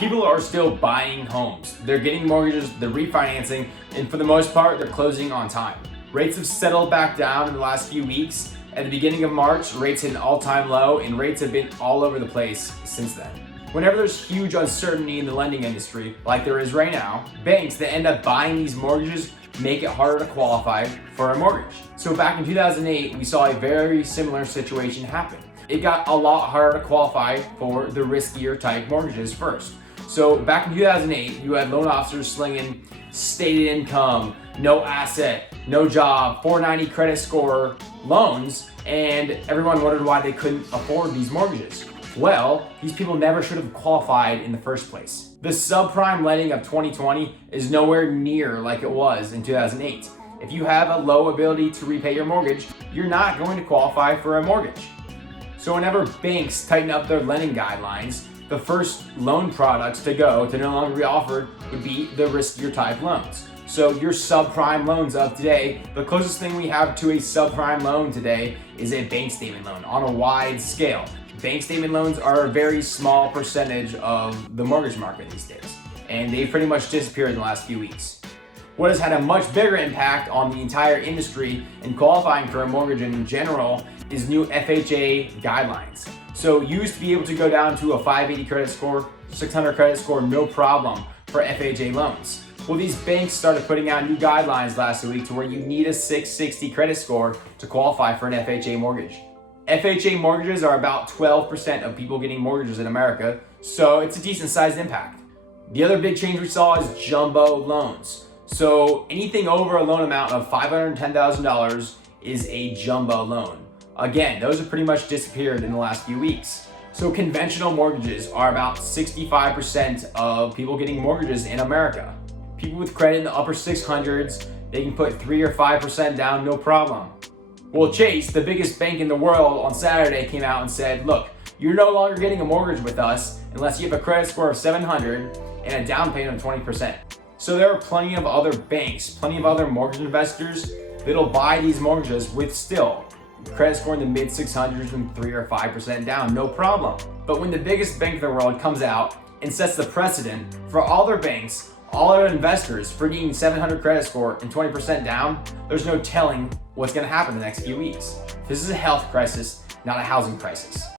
People are still buying homes. They're getting mortgages, they're refinancing, and for the most part, they're closing on time. Rates have settled back down in the last few weeks. At the beginning of March, rates hit an all-time low, and rates have been all over the place since then. Whenever there's huge uncertainty in the lending industry, like there is right now, banks that end up buying these mortgages make it harder to qualify for a mortgage. So back in 2008, we saw a very similar situation happen. It got a lot harder to qualify for the riskier type mortgages first. So back in 2008, you had loan officers slinging stated income, no asset, no job, 490 credit score loans, and everyone wondered why they couldn't afford these mortgages. Well, these people never should have qualified in the first place. The subprime lending of 2020 is nowhere near like it was in 2008. If you have a low ability to repay your mortgage, you're not going to qualify for a mortgage. So whenever banks tighten up their lending guidelines, the first loan products to go to no longer be offered would be the riskier type loans. So your subprime loans of today, the closest thing we have to a subprime loan today is a bank statement loan on a wide scale. Bank statement loans are a very small percentage of the mortgage market these days, and they've pretty much disappeared in the last few weeks. What has had a much bigger impact on the entire industry and qualifying for a mortgage in general is new FHA guidelines. So you used to be able to go down to a 580 credit score, 600 credit score, no problem for FHA loans. Well, these banks started putting out new guidelines last week to where you need a 660 credit score to qualify for an FHA mortgage. FHA mortgages are about 12% of people getting mortgages in America, so it's a decent sized impact. The other big change we saw is jumbo loans. So anything over a loan amount of $510,000 is a jumbo loan. Again, those have pretty much disappeared in the last few weeks. So conventional mortgages are about 65% of people getting mortgages in America. People with credit in the upper 600s, they can put 3 or 5% down, no problem. Well, Chase, the biggest bank in the world, on Saturday came out and said, look, you're no longer getting a mortgage with us unless you have a credit score of 700 and a down payment of 20%. So there are plenty of other banks, plenty of other mortgage investors that'll buy these mortgages with still credit score in the mid 600s and 3 or 5% down, no problem. But when the biggest bank in the world comes out and sets the precedent for all their banks, all their investors for getting 700 credit score and 20% down, there's no telling what's going to happen in the next few weeks. This is a health crisis, not a housing crisis.